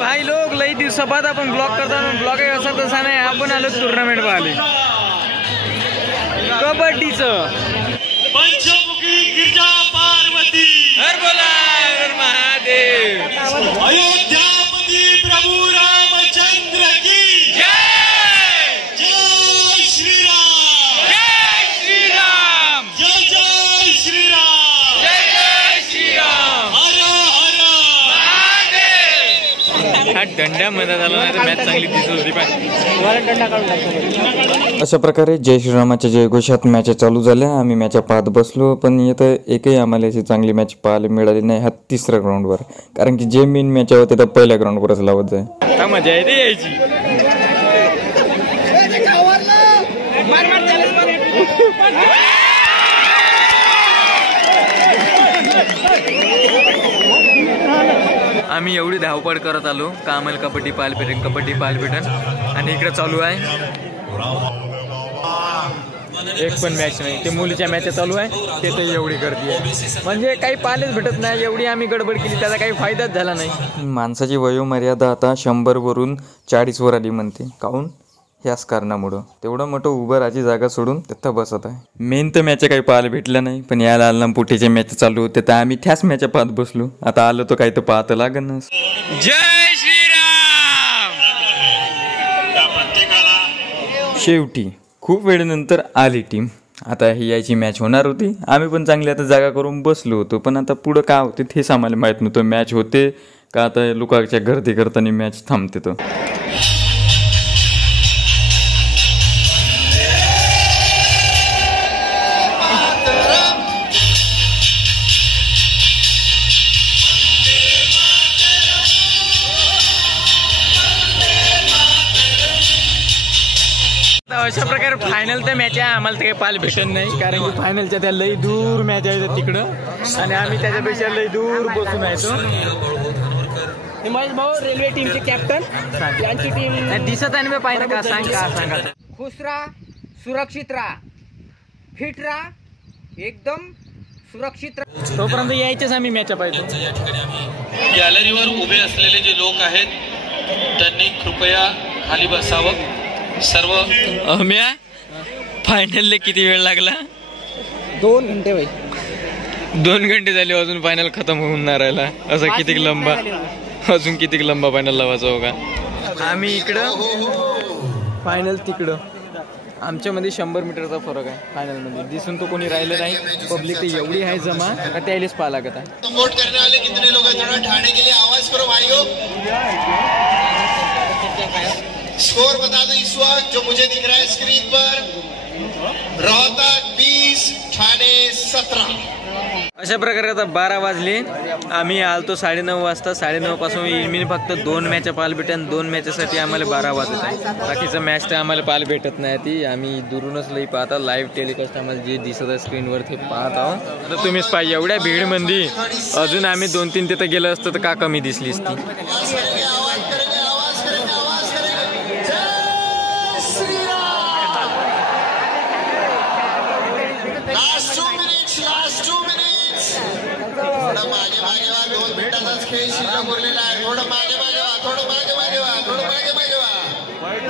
भाई लोग लई दिवसाबाद आपण ब्लॉग करताना ब्लॉग असा तसा नाही, आपण आलो टुर्नामेंट पाहिले कबड्डीचं। पंचमुखी गिरजा पार्वती हर बोला हर महादेव, अयोध्यापति प्रभु रामचंद्र की जय जय श्री राम, जय श्री राम, जय जय श्री राम, जय जय श्री राम, हर हर महादेव। हा दंड्या मध्ये आला नाही तर मॅच चांगली दिसत होती पण दंडा काढून टाकतो। अशा प्रकारे जय श्रीरामाच्या जयघोषात मॅच चालू झाल्या। आम्ही मॅच पाहत बसलो, पण इथं एकही आम्हाला अशी चांगली मॅच पाहायला मिळाली नाही हा तिसऱ्या ग्राउंडवर, कारण की जे मेन मॅच होते तर पहिल्या ग्राउंडवरच लावत जाय। मजा येते यायची। आम्ही एवढी धावपळ करत आलो का आम्हाला कबड्डी पाहायला भेटेल, कबड्डी पाहायला भेटेल, आणि इकडे चालू आहे एक पण मॅच नाही। ते मुलीच्या मॅच चालू आहे ते तर एवढी गर्दी आहे म्हणजे काही पाहायलाच भेटत नाही। एवढी आम्ही गडबड केली त्याचा काही फायदाच झाला नाही। माणसाची वयोमर्यादा आता 100 वरून 40 वर आली म्हणते, काहून ह्याच कारणामुळं तेवढं मोठं उभं राहायची जागा सोडून तिथं बसत आहे। मेन तर मॅच काही पाहायला भेटलं नाही, पण या लाल पुटीच्या मॅच चालू होते तर आम्ही त्याच मॅच पाहत बसलो। आता आलो तर काही तर पाहत लागणच। जय श्रीराम। शेवटी खूप वेळेनंतर आली टीम। आता ही यायची मॅच होणार होती, आम्ही पण चांगली आता जागा करून बसलो होतो, पण आता पुढं काय होते तेच आम्हाला माहीत नव्हतं। मॅच होते का आता लोकांच्या गर्दी करताना मॅच थांबते तो। अशा प्रकारे फायनल तर मॅच आहे, आम्हाला तर काही पाहायला भेटत नाही, कारण की फायनलच्या त्या लई दूर मॅच आहे तिकडं आणि आम्ही त्याच्यापेक्षा लई दूर बसून येतो। हिमांश भाऊ रेल्वे टीमचे कॅप्टन, यांची टीम दिसत आहे ना पाहिजे का सांग, का सांगा। खुश राहा, सुरक्षित राहा, फिट राहा, एकदम सुरक्षित राहा। तोपर्यंत यायचेच आम्ही मॅच पाहिजे। गॅलरीवर उभे असलेले जे लोक आहेत त्यांनी कृपया खाली बसावं। सर्व अम्या फायनलला किती वेळ लागला? 2 घंटे भाई, 2 घंटे झाले अजून फायनल खतम होऊन नाही राहिला। असं किती लंबा, अजून किती लंबा फायनल लावायचा होगा। आम्ही इकडं फायनल तिकडं, आमच्यामध्ये 100 मीटरचा फरक आहे फायनल मध्ये। दिसून तो कोणी राहिलं नाही, पब्लिक तर एवढी आहे जमा का त्यालाच पाहा लागत आहे। सपोर्ट करने वाले कितने लोग हैं, थोड़ा ठाणे के लिए आवाज करो भाइयों। स्कोर बता दो इस वक्त जो मुझे दिख रहा है स्क्रीन पर। रोहतक 20, ठाणे 17। अशा प्रकारे आता 12 वाजले, आम्ही आलतो 9:30 वाजता। 9:30 पासून मी फक्त 2 मॅच पाहायला भेटेन, 2 मॅचसाठी आम्हाला 12 वाजत आहे। बाकीचं मॅच तर आम्हाला पाहायला भेटत नाही, ती आम्ही दुरूनच लई पाहता। लाईव्ह टेलिकास्ट आम्हाला जे दिसत आहे स्क्रीनवर ते पाहत आहोत। आता तुम्हीच पाहिजे एवढ्या भीडमध्ये अजून आम्ही 2-3 तिथं गेलो असतं तर का कमी दिसली असती।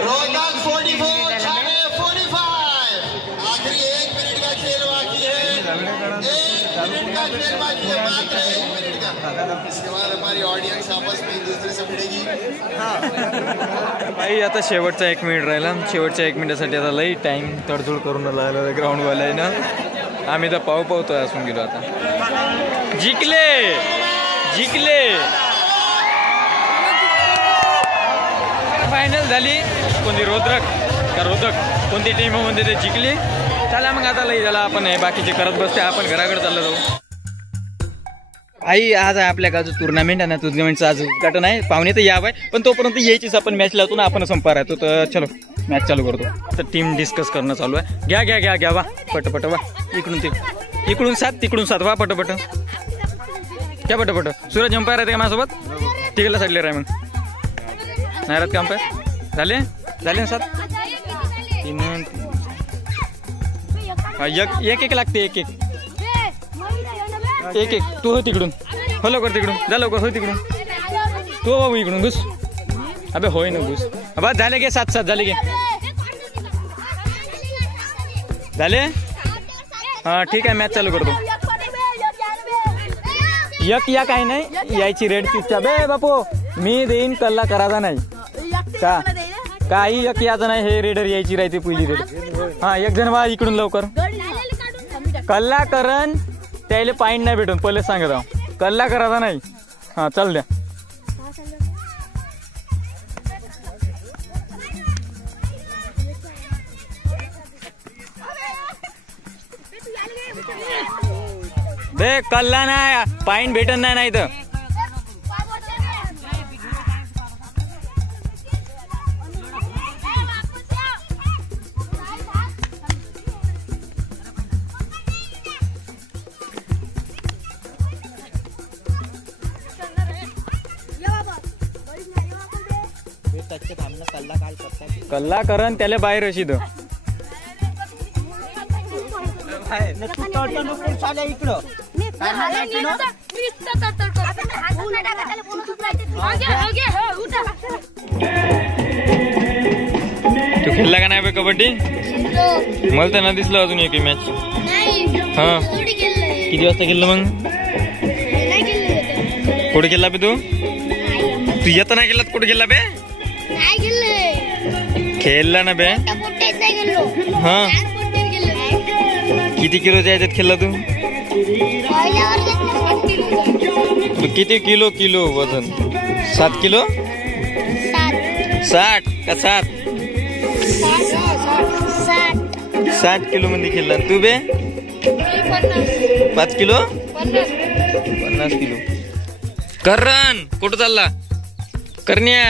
रोहतक 44, ठाणे 45। आखिरी 1 मिनट का खेल बाकी है, 1 मिनट का खेल बाकी है, मात्र 1 मिनट का। इसके बाद हमारी ऑडियंस आपस में एक दूसरे से भिड़ेगी। भाई आता शेवटचा 1 मिनिट राहिला, शेवटच्या 1 मिनिटासाठी आता लई टाइम तडजोड करून लागला ग्राउंडवाला आहे ना। आम्ही तर पाहतोय असून गेलो। आता जिंकले फायनल झाली। कोणती रोधक कोणती टीम म्हणते ते जिंकली। चला मग आता लई झाला, आपण हे बाकीचे करत बसते, आपण घराकडे चाललो जाऊ। आई आज आहे आपल्या गावचं टुर्नामेंट आहे ना, टुर्नामेंटचं आज उद्घाटन आहे। पाहुणे तर यावं आहे, पण तोपर्यंत यायचीच आपण मॅच लावतो ना, आपण संपार आहे तो। तर चलो मॅच चालू करतो। तर टीम डिस्कस करणं चालू आहे। घ्या वा पटपट वा, इकडून 7 तिकडून 7 वा पटपट क्या पटपट। सूरज अंपायर आहे का माझ्यासोबत? तिकडला साईडला राह मग नाही राहत का अंपायर? झाले ना 7 एक लागते, एक तू हो तिकडून, हो लवकर तिकडून जा, लवकर हो तिकडून। तू बाबू इकडून घुस. अबे होय ना घुस. बस झाले गे 7-7 झाले गे झाले. हा ठीक आहे मॅच चालू करतो. या काही नाही यायची रेड चुपचाप. बे बापू मी देईन कल्ला करायचा नाही का काही एक याचं नाही. हे रेडर यायची राहते पहिली रेड. हा एक जण बा इकडून लवकर कल्ला करण त्याला पॉइंट नाही भेटून पहिले सांगत आहो. कल्ला करायचा नाही. हा चल द्या. बे कल्ला नाही पॉइंट भेटत नाही तर कल्ला करण त्याला बाहेर अशी द तू खेळला का नाही बे कबड्डी. मला तर ना दिसलं अजून एक मॅच. हा किती वाजता खेळलं मग. कुठे खेळला बे तू येत नाही गेलात. कुठे खेळला बे खेळला ना बे. हा किती किलोच्या याच्यात खेळला तू. किती किलो वजन 7 किलो 60 का 60 किलो मध्ये खेळला तू बे. 5 किलो 50 किलो. करण कुठं चालला करण्या.